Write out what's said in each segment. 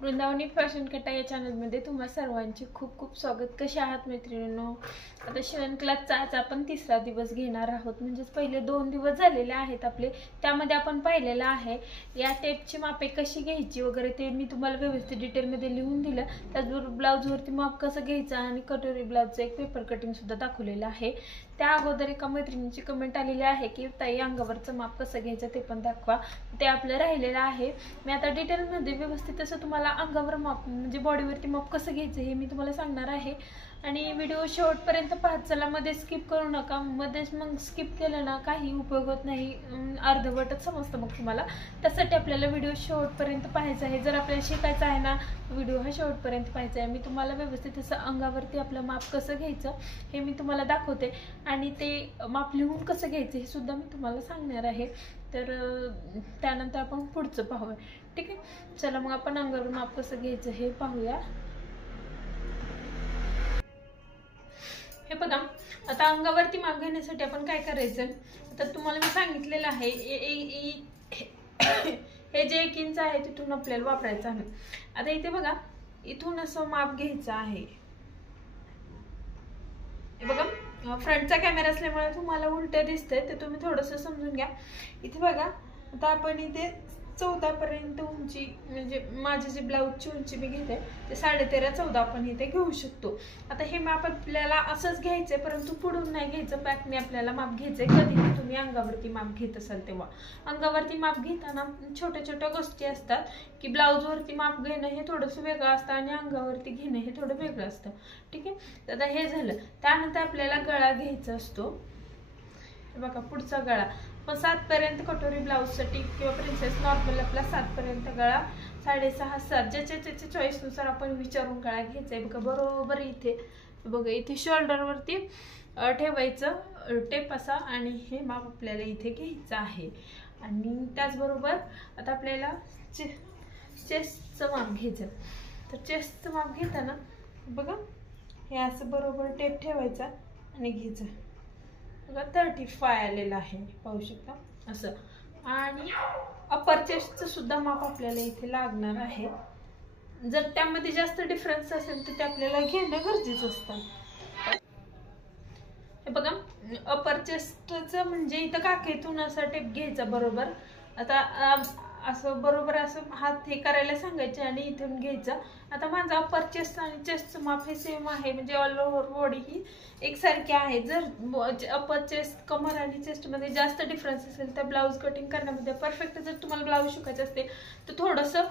Vrindavani fashion कटा या चॅनलमध्ये तुम्हा सर्वांचे खूप खूप स्वागत। कसे आहात मैत्रिणींनो? आता शिवण क्लासचा आज आपण तिसरा दिवस घेणार आहोत, म्हणजे पहिले 2 दिवस झालेले आहेत आपले। त्यामध्ये आपण पाहिलेलं आहे या टेपची मापे कशी घ्यायची वगैरे, ते मी तुम्हाला व्यवस्थित डिटेलमध्ये लिहून दिलं। त्याचबरोबर ब्लाउजवरती माप कसं घ्यायचं आणि कटोरी ब्लाउजचं एक पेपर कटिंग सुद्धा दाखवलेलं आहे। त्या अगोदर एका मैत्रिणीची कमेंट आलेली आहे की ताई अंगावरचं माप कसं घ्यायचं ते पण दाखवा, ते आपलं राहिलेलं आहे। मी आता डिटेलमध्ये व्यवस्थित असं तुम्हाला अंगावर माप म्हणजे बॉडीवरती माप कसं घ्यायचं हे मी तुम्हाला सांगणार आहे। आणि व्हिडिओ शेवटपर्यंत पाहत चला, मध्ये स्किप करू नका। मध्येच मग स्किप केलं ना काही उपयोग होत नाही, अर्धवटच समजतं मग तुम्हाला। त्यासाठी आपल्याला व्हिडिओ शेवटपर्यंत पाहायचा आहे। जर आपल्याला शिकायचं आहे ना व्हिडिओ हा शेवटपर्यंत पाहायचा आहे। मी तुम्हाला व्यवस्थित असं अंगावरती आपलं माप कसं घ्यायचं हे मी तुम्हाला दाखवते, आणि ते माप लिहून कसं घ्यायचं हे सुद्धा मी तुम्हाला सांगणार आहे। तर त्यानंतर आपण पुढचं पाहूया, ठीक आहे? चला मग आपण अंगावर माप कसं घ्यायचं हे पाहूया। हे बघा, आता अंगावरती माप घेण्यासाठी आपण काय करायचं, आता तुम्हाला मी सांगितलेलं आहे हे जे 1 इंच आहे तिथून आपल्याला वापरायचं आहे। आता इथे बघा, इथून असं माप घ्यायचं आहे। हे बघा, फ्रंटचा कॅमेरा असल्यामुळे तुम्हाला उलट दिसतंय, ते तुम्ही थोडंसं समजून घ्या। इथे बघा, आता आपण इथे 14 पर्यंत उंची, म्हणजे माझी जी ब्लाउजची उंची मी घेते ते 13.5-14 आपण इथे घेऊ शकतो। आता हे माप आपल्याला असंच घ्यायचंय, परंतु पुढून नाही घ्यायचं, बॅकने आपल्याला माप घ्यायचंय। कधीही तुम्ही अंगावरती माप घेत असाल तेव्हा अंगावरती माप घेताना छोट्या छोट्या गोष्टी असतात की ब्लाउजवरती माप घेणं हे थोडंसं वेगळं असतं आणि अंगावरती घेणं हे थोडं वेगळं असतं, ठीक आहे? आता हे झालं, त्यानंतर आपल्याला गळा घ्यायचा असतो। बघा, पुढचा गळा पण 7 पर्यंत कटोरी ब्लाउजसाठी किंवा प्रिन्सेस नॉर्मल आपला 7 पर्यंत गळा, 6.5 7 ज्याच्या चॉईसनुसार आपण विचारून गळा घ्यायचा आहे। बघा, बरोबर इथे बघा, इथे शोल्डरवरती ठेवायचं टेप असा, आणि हे माप आपल्याला इथे घ्यायचं आहे। आणि त्याचबरोबर आता आपल्याला चेस्टचं माप घ्यायचं। तर चेस्टचं माप घेताना बघा, हे असं बरोबर टेप ठेवायचा आणि घ्यायचं। बघा, 35 आलेलं आहे, पाहू शकता असं। आणि अपर चेस्टचं सुद्धा माप आपल्याला इथे लागणार आहे। जर त्यामध्ये जास्त डिफरन्स असेल तर ते आपल्याला घेणं गरजेचं असतं। हे बघा, अपर चेस्टचं म्हणजे इथं काखेतून असा टेप घ्यायचा बरोबर। आता असं बरोबर असं हात हे करायला सांगायचे आणि इथून घ्यायचं। आता माझा अपर चेस्ट आणि चेस्टचं माप हे सेम आहे, म्हणजे ऑल ओव्हर बॉडी ही एकसारखी आहे। जर अपर चेस्ट, कमर आणि चेस्ट मध्ये जास्त डिफरन्स असेल तर ब्लाउज कटिंग करण्यामध्ये परफेक्ट, जर तुम्हाला ब्लाउज शिकायचं असेल तर थोडंसं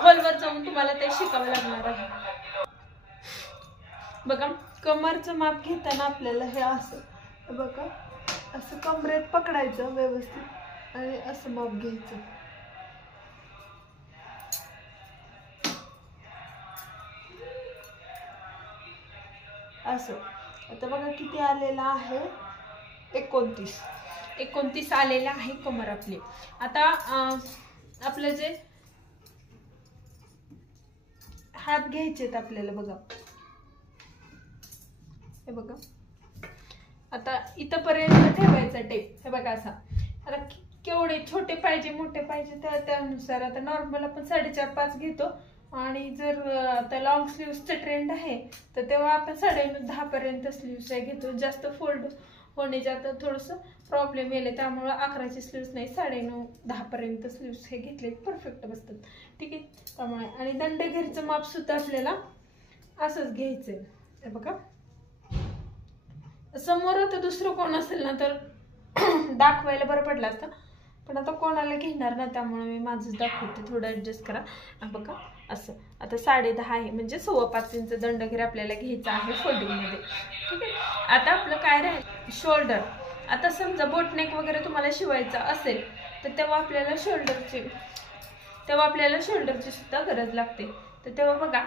खोलवर जाऊन तुम्हाला ते शिकावं लागणार आहे। बघा, कमरचं माप घेताना आपल्याला हे असं बघा, असं कमरेत पकडायचं व्यवस्थित आणि असं माप घ्यायचं असं। आता बघा किती आलेला आहे, 29 आलेला आहे कमर आपली। आता आपलं जे हात घ्यायचे आपल्याला, बघा हे बघा, आता इथपर्यंत ठेवायचा टेप। हे बघा असा, आता केवढे छोटे पाहिजे मोठे पाहिजे त्यानुसार। आता नॉर्मल आपण 4.5 घेतो, आणि जर आता लॉंग स्लीव्सचं ट्रेंड आहे तर तेव्हा आपण 9.5 पर्यंत स्लीव्स घेतो। जास्त फोल्ड होण्याचा आता थोडंसं प्रॉब्लेम येईल, त्यामुळे 11चे स्लीव्स नाही, 9.5-10 पर्यंत स्लीव्स हे घेतले परफेक्ट बसतात, ठीक आहे? त्यामुळे आणि दंडघेरचं माप सुद्धा आपल्याला असंच घ्यायचंय। हे बघा, समोर आता दुसरं कोण असेल ना तर दाखवायला बरं पडलं असतं, पण आता कोणाला घेणार ना, त्यामुळे मी माझंच दाखवते, थोडं ऍडजस्ट करा। बघा असं, आता 10.5 आहे, म्हणजे 5.25 इंच दंडघेर आपल्याला घ्यायचा आहे फोल्डिंगमध्ये, ठीक आहे? आता आपलं काय राहील, शोल्डर। आता समजा बोटनेक वगैरे तुम्हाला शिवायचं असेल तर तेव्हा आपल्याला शोल्डरची सुद्धा गरज लागते। तर तेव्हा बघा,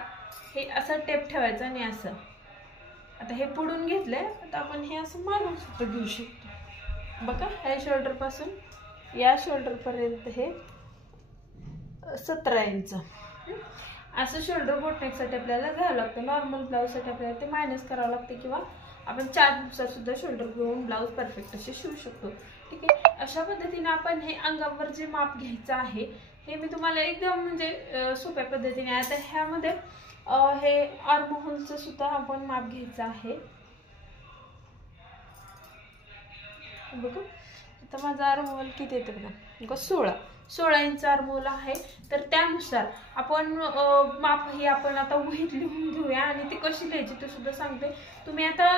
हे असं टेप ठेवायचं आणि असं। आता हे पुढून घेतलंय, आता आपण हे असं मारून सुद्धा घेऊ शकतो। बघा, ह्या शोल्डर पासून या शोल्डर पर्यंत हे 17 इंच असं शोल्डर बोटनेकसाठी आपल्याला घ्यावं लागतं। नॉर्मल ब्लाउजसाठी आपल्याला ते मायनस करावं लागतं, किंवा आपण 4 दिवसात सुद्धा शोल्डर घेऊन ब्लाउज परफेक्ट असे शिवू शकतो, ठीक आहे? अशा पद्धतीने आपण हे अंगावर जे माप घ्यायचं आहे हे मी तुम्हाला एकदम म्हणजे सोप्या पद्धतीने. आता ह्यामध्ये हे आर्महोलचं सुद्धा आपण माप घ्यायचं आहे बघा. आता माझा आर्महोल किती येते बघा, 16 इंच आर्महोल आहे. तर त्यानुसार आपण माप ही आपण आता वहीत लिहून घेऊया आणि ती कशी लिहायची ते सुद्धा सांगते. तुम्ही आता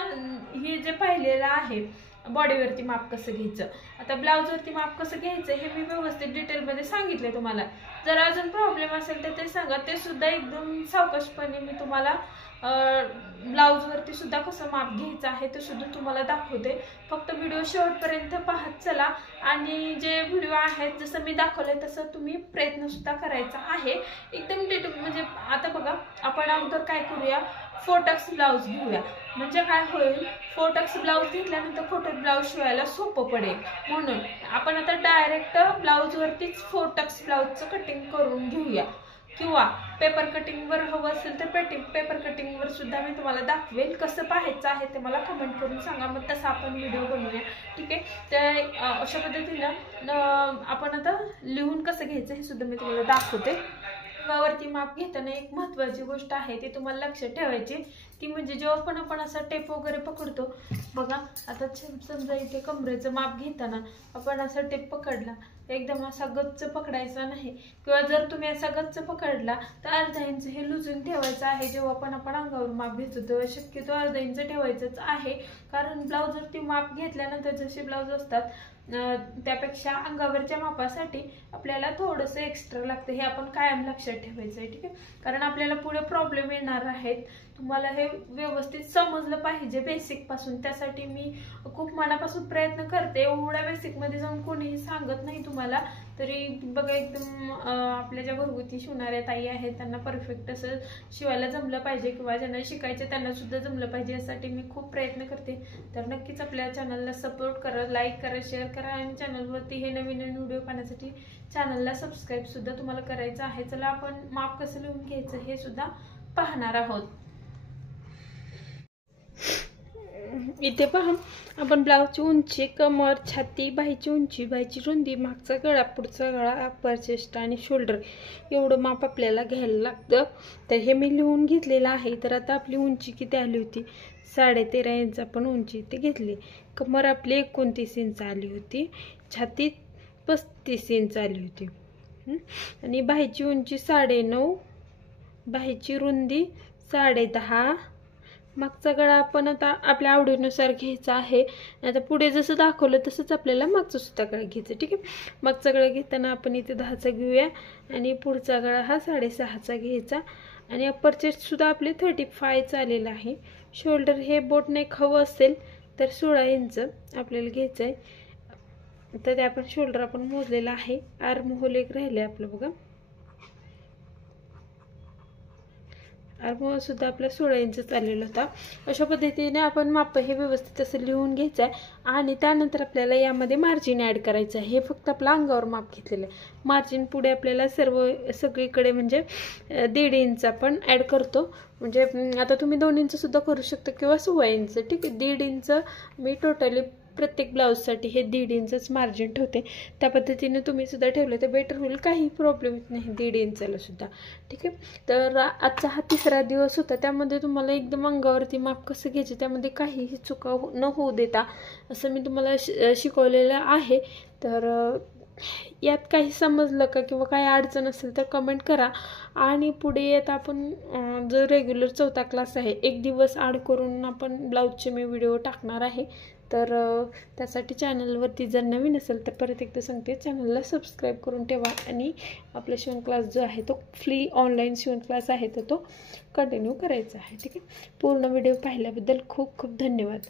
हे जे पाहिलेलं आहे बॉडीवरती माप कसं घ्यायचं, आता ब्लाऊजवरती माप कसं घ्यायचं हे मी व्यवस्थित डिटेलमध्ये सांगितले तुम्हाला. जर अजून प्रॉब्लेम असेल तर ते सांगा, ते सुद्धा एकदम सावकाशपणे मी तुम्हाला ब्लाऊजवरती सुद्धा कसं माप घ्यायचं आहे ते सुद्धा तुम्हाला दाखवते. फक्त व्हिडिओ शेवटपर्यंत पाहत चला आणि जे व्हिडिओ आहेत जसं मी दाखवलंय तसं तुम्ही प्रयत्न सुद्धा करायचा आहे एकदम डिटेल. म्हणजे आता बघा आपण अगोदर काय करूया, 4 टक्स ब्लाऊज घेऊया. म्हणजे काय होईल, 4 टक्स ब्लाऊज घेतल्यानंतर 4 टक्स ब्लाऊज शिवायला सोपं पडेल. म्हणून आपण आता डायरेक्ट ब्लाऊजवरतीच 4 टक्स ब्लाऊजचं कटिंग करून घेऊया. किंवा पेपर कटिंगवर हवं असेल तर पेपर कटिंगवर सुद्धा मी तुम्हाला दाखवेल. कसं पाहायचं आहे ते मला कमेंट करून सांगा, मग तसं आपण व्हिडिओ बनवूया. ठीक आहे. तर अशा पद्धतीनं आपण आता लिहून कसं घ्यायचं हे सुद्धा मी तुम्हाला दाखवते. वरती माप घेताना एक महत्त्वाची गोष्ट आहे ती तुम्हाला लक्षात ठेवायची, ती म्हणजे जेव्हा पण आपण असा टेप वगैरे पकडतो बघा. आता समजा इथे कमरेचं माप घेताना आपण असा टेप पकडला, एकदम असा गच्च पकडायचा नाही. किंवा जर तुम्ही असा गच्च पकडला तर अर्धा इंच हे लुजून ठेवायचं आहे. जेव्हा पण आपण अंगावर माप घेतो तेव्हा शक्यतो अर्धा इंच ठेवायचंच आहे. कारण ब्लाऊजवरती माप घेतल्यानंतर जसे ब्लाऊज असतात त्यापेक्षा अंगावरच्या मापासाठी आपल्याला थोडंसं एक्स्ट्रा लागतं. हे आपण कायम लक्षात ठेवायचं आहे. ठीक आहे. कारण आपल्याला पुढे प्रॉब्लेम येणार आहेत. तुम्हाला हे व्यवस्थित समजलं पाहिजे बेसिक पासून. त्यासाठी मी खूप मनापासून प्रयत्न करते. एवढ्या बेसिक मध्ये जाऊन कोणीही सांगत नाही तुम्हाला. तरी बघा एकदम आपल्या ज्या घरगुती शिवणाऱ्या ताई आहेत त्यांना परफेक्ट असं शिवायला जमलं पाहिजे किंवा ज्यांना शिकायचं त्यांना सुद्धा जमलं पाहिजे यासाठी मी खूप प्रयत्न करते. तर नक्कीच आपल्या चॅनलला सपोर्ट करा, लाईक करा, शेअर करा आणि चॅनलवरती हे नवीन व्हिडिओ पाहण्यासाठी चॅनलला सबस्क्राईब सुद्धा तुम्हाला करायचं आहे. चला आपण माप कसं लिहून घ्यायचं हे सुद्धा पाहणार आहोत. इथे पहा आपण ब्लाऊजची उंची, कमर, छाती, बाहीची उंची, बाहीची रुंदी, मागचा गळा, पुढचा गळा, अप्पर चेस्ट आणि शोल्डर एवढं माप आपल्याला घ्यायला लागतं. तर हे मी लिहून घेतलेलं आहे. तर आता आपली उंची किती आली होती, 13.5 इंच आपण उंची इथे घेतली. कमर आपली 29 इंच आली होती. छाती 35 इंच आली होती आणि बाहीची उंची 9.5, बाहीची रुंदी 10.5. मागचा गळा आपण आता आपल्या आवडीनुसार घ्यायचा आहे. आता पुढे जसं दाखवलं तसंच आपल्याला मागचा सुद्धा गळा घ्यायचा. ठीक आहे. मागचा गळा घेताना आपण इथे 10चा घेऊया आणि पुढचा गळा हा 6.5चा घ्यायचा आणि अप्पर चेस्ट सुद्धा आपले 35 आलेला आहे. शोल्डर हे बोट नेक हवं असेल तर 16 इंच आपल्याला घ्यायचं आहे. तर ते आपण शोल्डर आपण मोजलेला आहे. आर्महोल एक राहिले आपलं बघा. आर्महोल सुद्धा आपला 16 इंच आलेला होता. अशा पद्धतीने आपण माप हे व्यवस्थित असं लिहून घ्यायचं आहे आणि त्यानंतर आपल्याला यामध्ये मार्जिन ॲड करायचं आहे. हे फक्त आपलं अंगावर माप घेतलेलं आहे. मार्जिन पुढे आपल्याला सगळीकडे म्हणजे 1.5 इंच आपण ॲड करतो. म्हणजे आता तुम्ही 2 इंच सुद्धा करू शकता किंवा 16 इंच. ठीक आहे. 1.5 इंच मी टोटली प्रत्येक ब्लाऊजसाठी हे 1.5 इंचच मार्जिन ठेवते. त्या पद्धतीने तुम्ही सुद्धा ठेवलं तर बेटर होईल. काही प्रॉब्लेम येत नाही 1.5 इंचाला सुद्धा. ठीक आहे. तर आजचा हा 3रा दिवस होता. त्यामध्ये तुम्हाला एकदम अंगावरती माप कसं घ्यायचं त्यामध्ये काहीही चुका न होऊ देता असं मी तुम्हाला शिकवलेलं आहे. तर यात काही समजलं का किंवा काही अडचण असेल तर कमेंट करा. आणि पुढे येत आपण जो रेग्युलर 4था क्लास आहे 1 दिवस आड करून आपण ब्लाऊजचे मी व्हिडिओ टाकणार आहे. तर त्यासाठी चॅनलवरती जर नवीन असेल तर परत एकदा सांगते चॅनलला सबस्क्राईब करून ठेवा आणि आपला शिवण क्लास जो आहे तो फ्री ऑनलाईन शिवण क्लास आहे तर तो कंटिन्यू करायचा आहे. ठीक आहे. पूर्ण व्हिडिओ पाहिल्याबद्दल खूप खूप धन्यवाद.